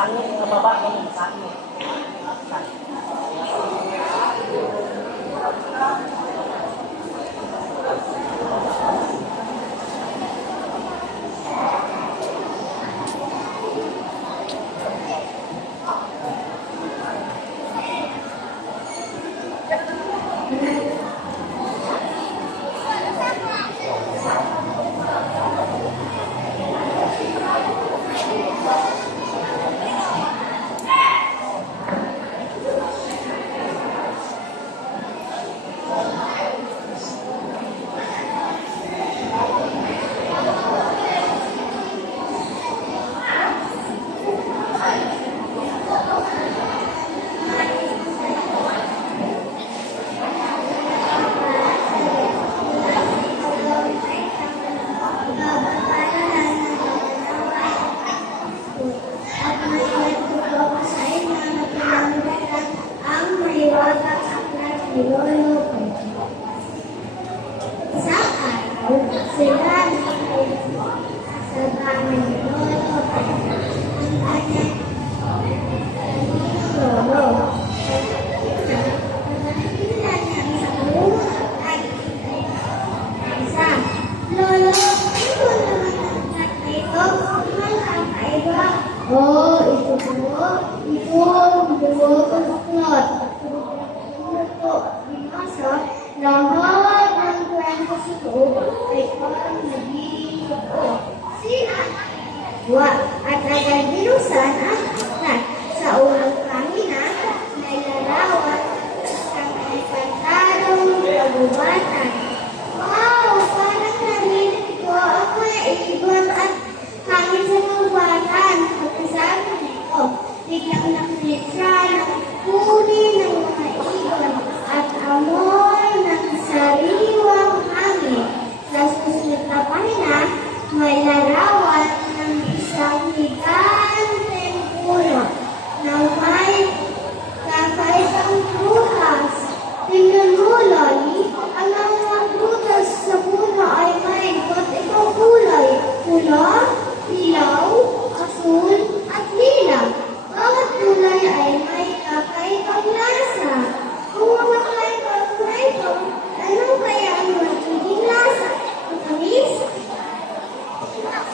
Sangit na baba, ganun, sangit. Sila sa bahay ni Lolo ang kanyang lolo. Pagkakita niya sa ulo at isa, Lolo, ito naman ang anak na ito, magkakaiba. Oh, ito po, buo kuslot. Ito, binoso, lahat ng kwento sa loob ay parang nagiging totoo. Sina? At agad binusan ang aklat sa unang pangina may larawan sa may pantalong kagubatan. Wow! Parang narinig ko ang mga ibon at hangin sa kagubatan. Pagkasabi nito, biglang nakita ng huli ng mga ibon at amoy ng sariwang hangin. Sa susunod na pahina, may larawan ng isang higanteng puno na may kakaibang prutas. Tingnan mo, Loli, ang mga prutas sa puno ay may iba't ibang kulay. Pula, ilaw, asul, at lila. Bawat kulay ay may kakaibang lasa. Kung mga kakaibang na ito, ano kaya ang magiging lasa? Matamis?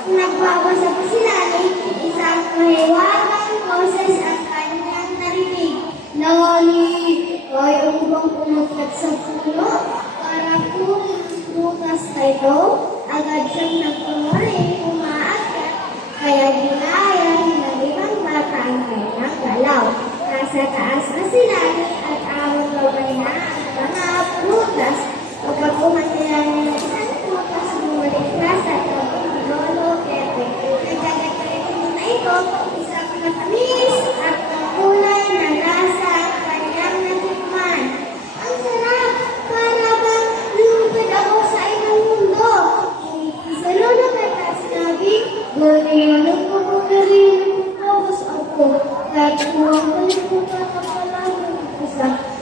Nagbabasa pa si Lali, isang mahiwagang boses ang kanyang narinig. Loli, ay bang pumutat sa puno para pumutas na ito? Agad siyang nagpamari, umaakyat, kaya ginaya ng ibang bata ang kanyang galaw. Nasa taas na si Lali at awang gabay na ang mga prutas. Kapag umatila na ng isang prutas, bumalik na sa tabong ni Lolo Pepe. Nagkagagalit na ito, isang matamis at kulay na lasa ang kanyang natikman. Ang sarap! Para bang lumipad ako sa ibang mundo. Ngiti sa Lolo Pepe at sinabi, Lolo ko po narinig tapos ako. Kahit kung ako pa pala ng isa.